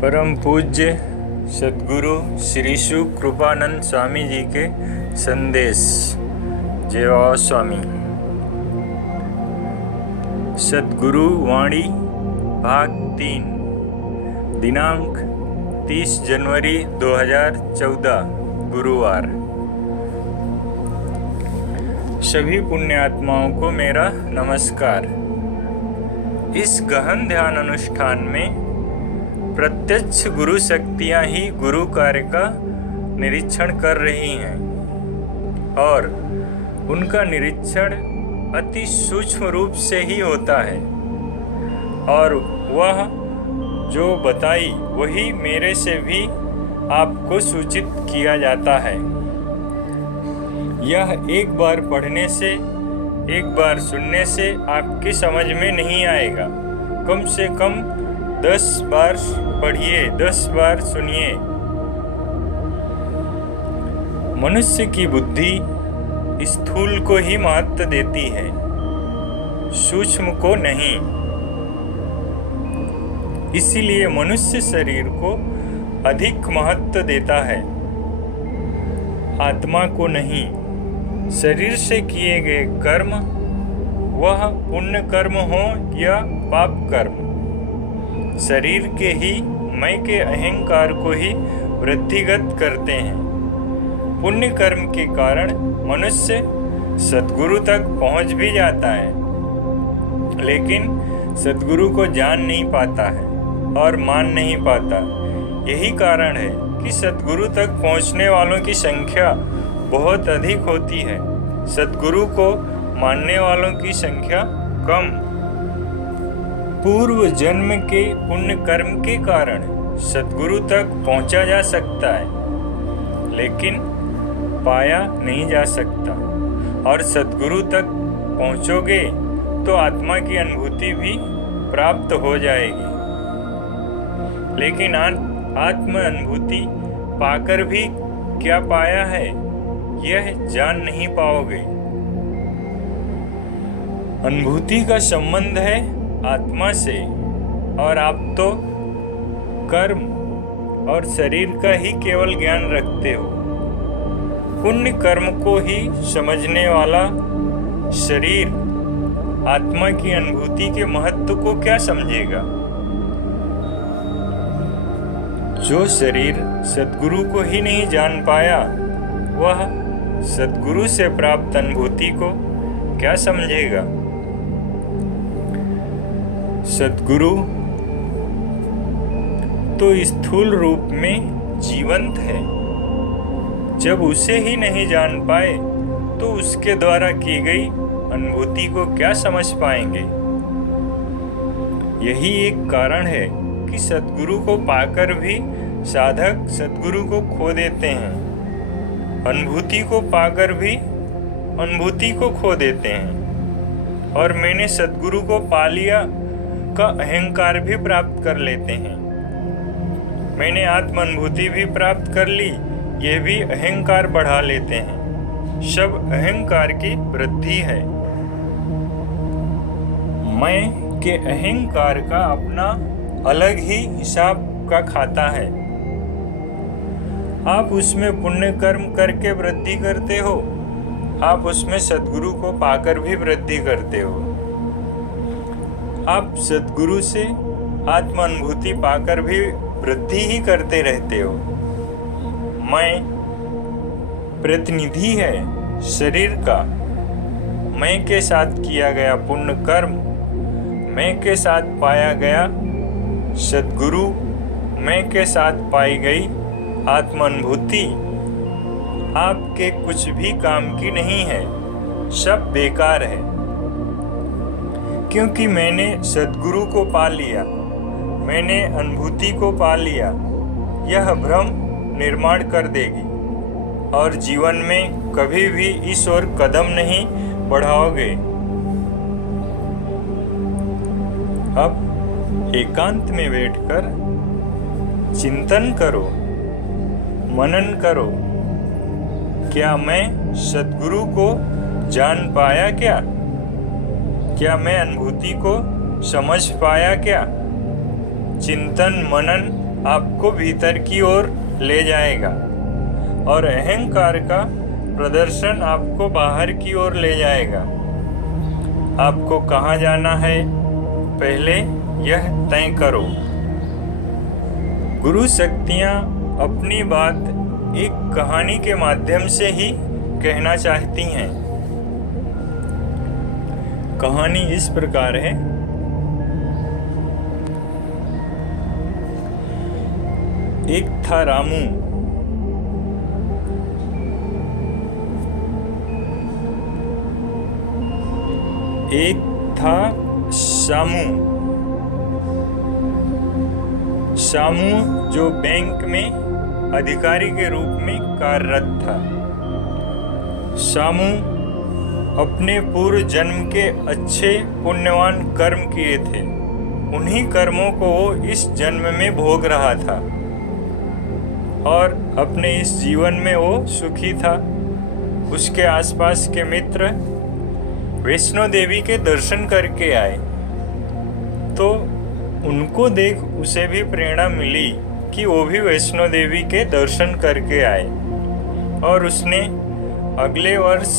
परम पूज्य सद्गुरु श्री शिव कृपानंद स्वामी जी के संदेश। जय बाबा स्वामी। सद्गुरु वाणी भाग 3 दिनांक 30 जनवरी 2014 गुरुवार। सभी पुण्यात्माओं को मेरा नमस्कार। इस गहन ध्यान अनुष्ठान में प्रत्यक्ष गुरु शक्तियां ही गुरु कार्य का निरीक्षण कर रही हैं और उनका निरीक्षण अति सूक्ष्म रूप से ही होता है और वह जो बताई वही मेरे से भी आपको सूचित किया जाता है। यह एक बार पढ़ने से, एक बार सुनने से आपकी समझ में नहीं आएगा। कम से कम 10 बार पढ़िए, 10 बार सुनिए। मनुष्य की बुद्धि स्थूल को ही महत्व देती है, सूक्ष्म को नहीं। इसीलिए मनुष्य शरीर को अधिक महत्व देता है, आत्मा को नहीं। शरीर से किए गए कर्म, वह पुण्य कर्म हो या पाप कर्म, शरीर के ही मैं के अहंकार को ही वृद्धिगत करते हैं। पुण्य कर्म के कारण मनुष्य सद्गुरु तक पहुंच भी जाता है, लेकिन सद्गुरु को जान नहीं पाता है और मान नहीं पाता। यही कारण है कि सद्गुरु तक पहुंचने वालों की संख्या बहुत अधिक होती है, सद्गुरु को मानने वालों की संख्या कम। पूर्व जन्म के पुण्य कर्म के कारण सद्गुरु तक पहुंचा जा सकता है, लेकिन पाया नहीं जा सकता। और सद्गुरु तक पहुंचोगे तो आत्मा की अनुभूति भी प्राप्त हो जाएगी, लेकिन आत्म अनुभूति पाकर भी क्या पाया है यह जान नहीं पाओगे। अनुभूति का संबंध है आत्मा से और आप तो कर्म और शरीर का ही केवल ज्ञान रखते हो। पुण्य कर्म को ही समझने वाला शरीर आत्मा की अनुभूति के महत्व को क्या समझेगा। जो शरीर सद्गुरु को ही नहीं जान पाया, वह सद्गुरु से प्राप्त अनुभूति को क्या समझेगा। सद्गुरु तो स्थूल रूप में जीवंत है। जब उसे ही नहीं जान पाए तो उसके द्वारा की गई अनुभूति को क्या समझ पाएंगे। यही एक कारण है कि सद्गुरु को पाकर भी साधक सद्गुरु को खो देते हैं, अनुभूति को पाकर भी अनुभूति को खो देते हैं और मैंने सद्गुरु को पा लिया का अहंकार भी प्राप्त कर लेते हैं। मैंने आत्म अनुभूति भी प्राप्त कर ली, यह भी अहंकार बढ़ा लेते हैं। सब अहंकार की वृद्धि है। मैं के अहंकार का अपना अलग ही हिसाब का खाता है। आप उसमें पुण्य कर्म करके वृद्धि करते हो, आप उसमें सद्गुरु को पाकर भी वृद्धि करते हो। आप सद्गुरु से आत्म अनुभूति पाकर भी वृद्धि ही करते रहते हो। मैं प्रतिनिधि है शरीर का। मैं के साथ किया गया पुण्य कर्म, मैं के साथ पाया गया सद्गुरु, मैं के साथ पाई गई आत्म अनुभूति आपके कुछ भी काम की नहीं है, सब बेकार है। क्योंकि मैंने सद्गुरु को पा लिया, मैंने अनुभूति को पा लिया, यह भ्रम निर्माण कर देगी और जीवन में कभी भी इस ओर कदम नहीं बढ़ाओगे। अब एकांत में बैठकर चिंतन करो, मनन करो। क्या मैं सद्गुरु को जान पाया क्या? क्या मैं अनुभूति को समझ पाया क्या? चिंतन मनन आपको भीतर की ओर ले जाएगा और अहंकार का प्रदर्शन आपको बाहर की ओर ले जाएगा। आपको कहाँ जाना है, पहले यह तय करो। गुरु शक्तियाँ अपनी बात एक कहानी के माध्यम से ही कहना चाहती हैं। कहानी इस प्रकार है। एक था रामू, एक था शामू। शामू जो बैंक में अधिकारी के रूप में कार्यरत था। शामू अपने पूर्व जन्म के अच्छे पुण्यवान कर्म किए थे। उन्हीं कर्मों को वो इस जन्म में भोग रहा था और अपने इस जीवन में वो सुखी था। उसके आसपास के मित्र वैष्णो देवी के दर्शन करके आए तो उनको देख उसे भी प्रेरणा मिली कि वो भी वैष्णो देवी के दर्शन करके आए और उसने अगले वर्ष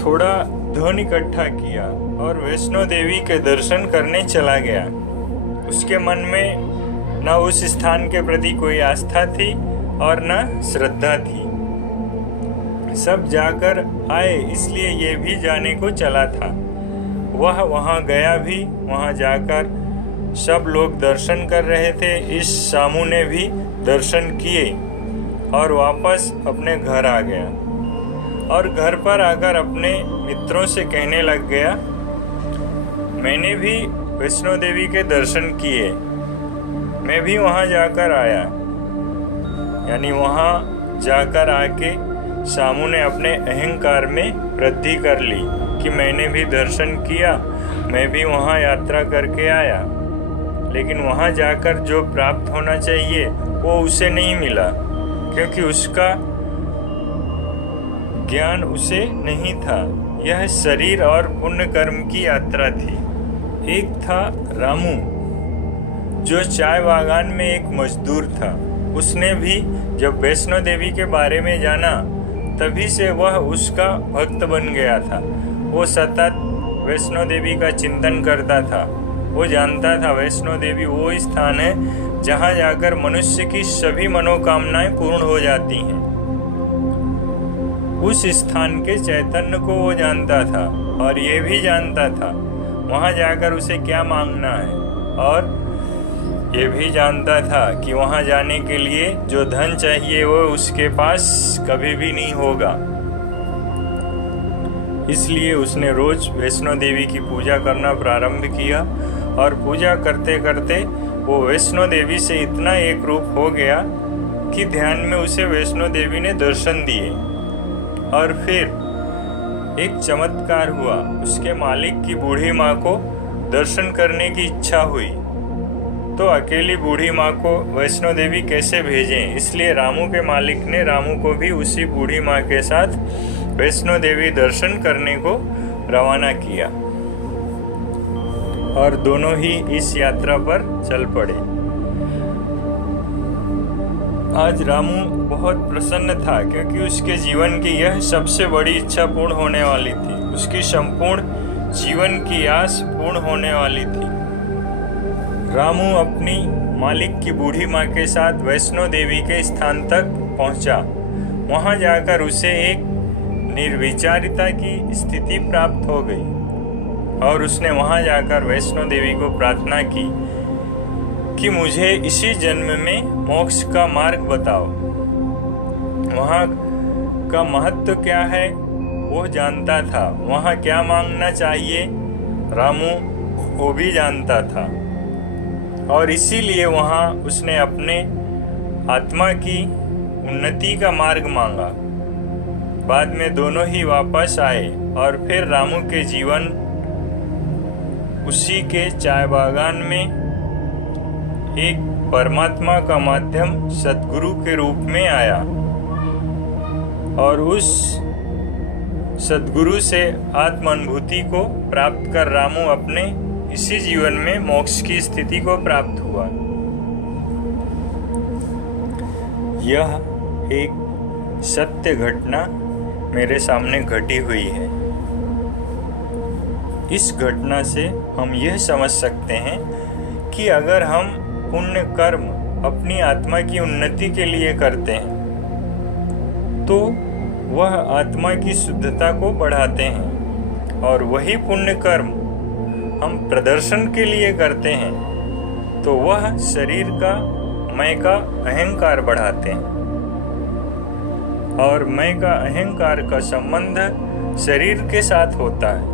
थोड़ा धन इकट्ठा किया और वैष्णो देवी के दर्शन करने चला गया। उसके मन में न उस स्थान के प्रति कोई आस्था थी और न श्रद्धा थी। सब जाकर आए इसलिए ये भी जाने को चला था। वह वहाँ गया भी। वहाँ जाकर सब लोग दर्शन कर रहे थे। इस शामू ने भी दर्शन किए और वापस अपने घर आ गया और घर पर आकर अपने मित्रों से कहने लग गया, मैंने भी वैष्णो देवी के दर्शन किए, मैं भी वहाँ जाकर आया। यानी वहाँ जाकर आके शामू ने अपने अहंकार में वृद्धि कर ली कि मैंने भी दर्शन किया, मैं भी वहाँ यात्रा करके आया। लेकिन वहाँ जाकर जो प्राप्त होना चाहिए वो उसे नहीं मिला, क्योंकि उसका ज्ञान उसे नहीं था। यह शरीर और पुण्य कर्म की यात्रा थी। एक था रामू जो चाय बागान में एक मजदूर था। उसने भी जब वैष्णो देवी के बारे में जाना तभी से वह उसका भक्त बन गया था। वो सतत वैष्णो देवी का चिंतन करता था। वो जानता था वैष्णो देवी वो स्थान है जहाँ जाकर मनुष्य की सभी मनोकामनाएं पूर्ण हो जाती हैं। उस स्थान के चैतन्य को वो जानता था और ये भी जानता था वहाँ जाकर उसे क्या मांगना है, और ये भी जानता था कि वहाँ जाने के लिए जो धन चाहिए वो उसके पास कभी भी नहीं होगा। इसलिए उसने रोज वैष्णो देवी की पूजा करना प्रारंभ किया और पूजा करते करते वो वैष्णो देवी से इतना एक रूप हो गया कि ध्यान में उसे वैष्णो देवी ने दर्शन दिए। और फिर एक चमत्कार हुआ। उसके मालिक की बूढ़ी माँ को दर्शन करने की इच्छा हुई, तो अकेली बूढ़ी माँ को वैष्णो देवी कैसे भेजें, इसलिए रामू के मालिक ने रामू को भी उसी बूढ़ी माँ के साथ वैष्णो देवी दर्शन करने को रवाना किया और दोनों ही इस यात्रा पर चल पड़े। आज रामू बहुत प्रसन्न था क्योंकि उसके जीवन की यह सबसे बड़ी इच्छा पूर्ण होने वाली थी। उसकी संपूर्ण जीवन की आस पूर्ण होने वाली थी। रामू अपनी मालिक की बूढ़ी माँ के साथ वैष्णो देवी के स्थान तक पहुँचा। वहाँ जाकर उसे एक निर्विचारिता की स्थिति प्राप्त हो गई और उसने वहाँ जाकर वैष्णो देवी को प्रार्थना की कि मुझे इसी जन्म में मोक्ष का मार्ग बताओ। वहाँ का महत्व क्या है वो जानता था। वहाँ क्या मांगना चाहिए रामू वो भी जानता था और इसीलिए वहाँ उसने अपने आत्मा की उन्नति का मार्ग मांगा। बाद में दोनों ही वापस आए और फिर रामू के जीवन उसी के चाय बागान में एक परमात्मा का माध्यम सद्गुरु के रूप में आया और उस सद्गुरु से आत्म अनुभूति को प्राप्त कर रामू अपने इसी जीवन में मोक्ष की स्थिति को प्राप्त हुआ। यह एक सत्य घटना मेरे सामने घटी हुई है। इस घटना से हम यह समझ सकते हैं कि अगर हम पुण्य कर्म अपनी आत्मा की उन्नति के लिए करते हैं तो वह आत्मा की शुद्धता को बढ़ाते हैं, और वही पुण्य कर्म हम प्रदर्शन के लिए करते हैं तो वह शरीर का मैं का अहंकार बढ़ाते हैं, और मैं का अहंकार का संबंध शरीर के साथ होता है।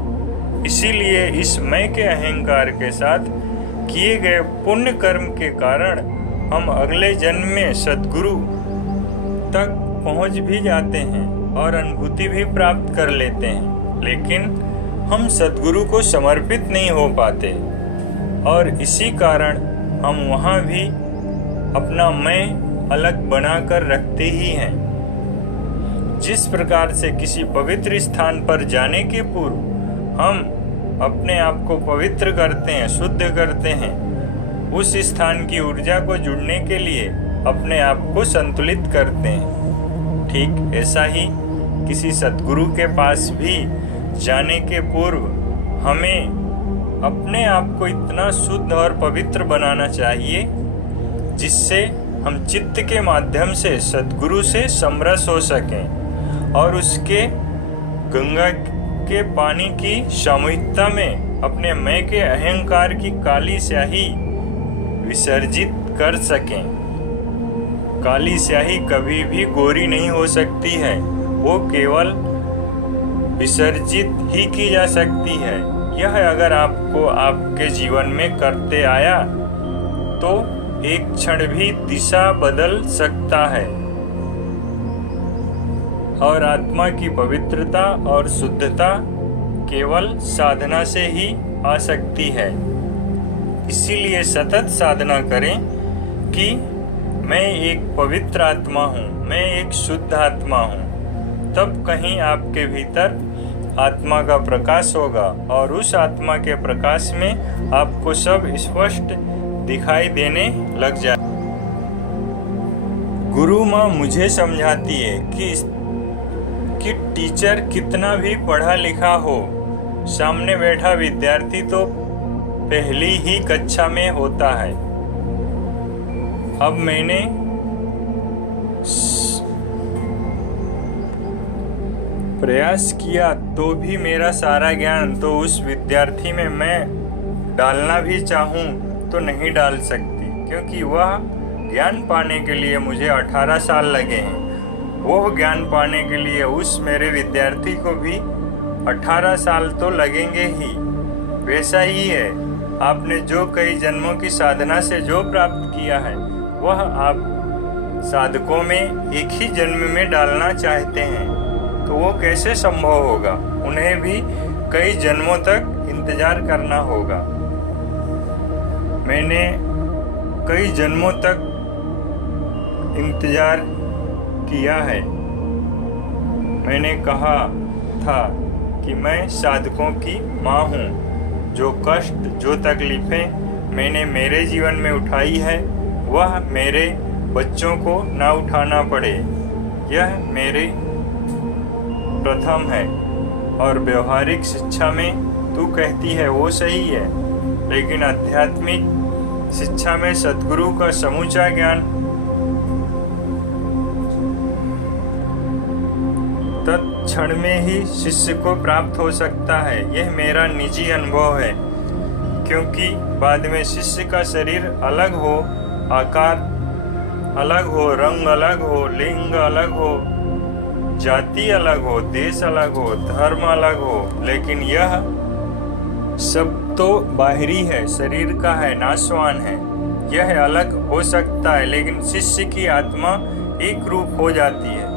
इसीलिए इस मैं के अहंकार के साथ किए गए पुण्य कर्म के कारण हम अगले जन्म में सद्गुरु तक पहुंच भी जाते हैं और अनुभूति भी प्राप्त कर लेते हैं, लेकिन हम सद्गुरु को समर्पित नहीं हो पाते, और इसी कारण हम वहाँ भी अपना मैं अलग बनाकर रखते ही हैं। जिस प्रकार से किसी पवित्र स्थान पर जाने के पूर्व हम अपने आप को पवित्र करते हैं, शुद्ध करते हैं, उस स्थान की ऊर्जा को जुड़ने के लिए अपने आप को संतुलित करते हैं, ठीक ऐसा ही किसी सद्गुरु के पास भी जाने के पूर्व हमें अपने आप को इतना शुद्ध और पवित्र बनाना चाहिए जिससे हम चित्त के माध्यम से सद्गुरु से समरस हो सकें और उसके गंगा के पानी की सामूहिकता में अपने मैं के अहंकार की काली स्याही विसर्जित कर सकें। काली स्याही कभी भी गोरी नहीं हो सकती है, वो केवल विसर्जित ही की जा सकती है। यह अगर आपको आपके जीवन में करते आया तो एक क्षण भी दिशा बदल सकता है और आत्मा की पवित्रता और शुद्धता केवल साधना से ही आ सकती है। इसीलिए सतत साधना करें कि मैं एक पवित्र आत्मा हूँ, मैं एक शुद्ध आत्मा हूँ, तब कहीं आपके भीतर आत्मा का प्रकाश होगा और उस आत्मा के प्रकाश में आपको सब स्पष्ट दिखाई देने लग जाए। गुरु माँ मुझे समझाती है कि टीचर कितना भी पढ़ा लिखा हो, सामने बैठा विद्यार्थी तो पहली ही कक्षा में होता है। अब मैंने प्रयास किया तो भी मेरा सारा ज्ञान तो उस विद्यार्थी में मैं डालना भी चाहूँ तो नहीं डाल सकती, क्योंकि वह ज्ञान पाने के लिए मुझे 18 साल लगे हैं। वो ज्ञान पाने के लिए उस मेरे विद्यार्थी को भी 18 साल तो लगेंगे ही। वैसा ही है, आपने जो कई जन्मों की साधना से जो प्राप्त किया है वह आप साधकों में एक ही जन्म में डालना चाहते हैं तो वो कैसे संभव होगा? उन्हें भी कई जन्मों तक इंतजार करना होगा। मैंने कई जन्मों तक इंतजार किया है। मैंने कहा था कि मैं साधकों की माँ हूँ। जो कष्ट, जो तकलीफ़ें मैंने मेरे जीवन में उठाई है वह मेरे बच्चों को ना उठाना पड़े, यह मेरे प्रथम है। और व्यवहारिक शिक्षा में तू कहती है वो सही है, लेकिन आध्यात्मिक शिक्षा में सद्गुरु का समूचा ज्ञान तत्क्षण में ही शिष्य को प्राप्त हो सकता है। यह मेरा निजी अनुभव है, क्योंकि बाद में शिष्य का शरीर अलग हो, आकार अलग हो, रंग अलग हो, लिंग अलग हो, जाति अलग हो, देश अलग हो, धर्म अलग हो, लेकिन यह सब तो बाहरी है, शरीर का है, नाशवान है। यह अलग हो सकता है, लेकिन शिष्य की आत्मा एक रूप हो जाती है।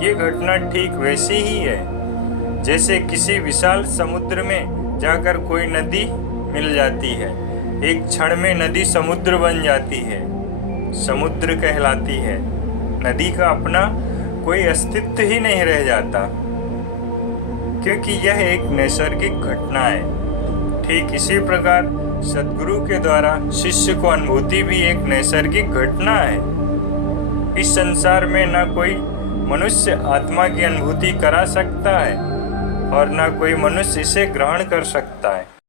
ये घटना ठीक वैसी ही है जैसे किसी विशाल समुद्र में जाकर कोई नदी मिल जाती है। एक क्षण में नदी समुद्र बन जाती है, समुद्र कहलाती है। नदी का अपना कोई अस्तित्व ही नहीं रह जाता, क्योंकि यह एक नैसर्गिक घटना है। ठीक इसी प्रकार सद्गुरु के द्वारा शिष्य को अनुभूति भी एक नैसर्गिक घटना है। इस संसार में न कोई मनुष्य आत्मा की अनुभूति करा सकता है और न कोई मनुष्य इसे ग्रहण कर सकता है।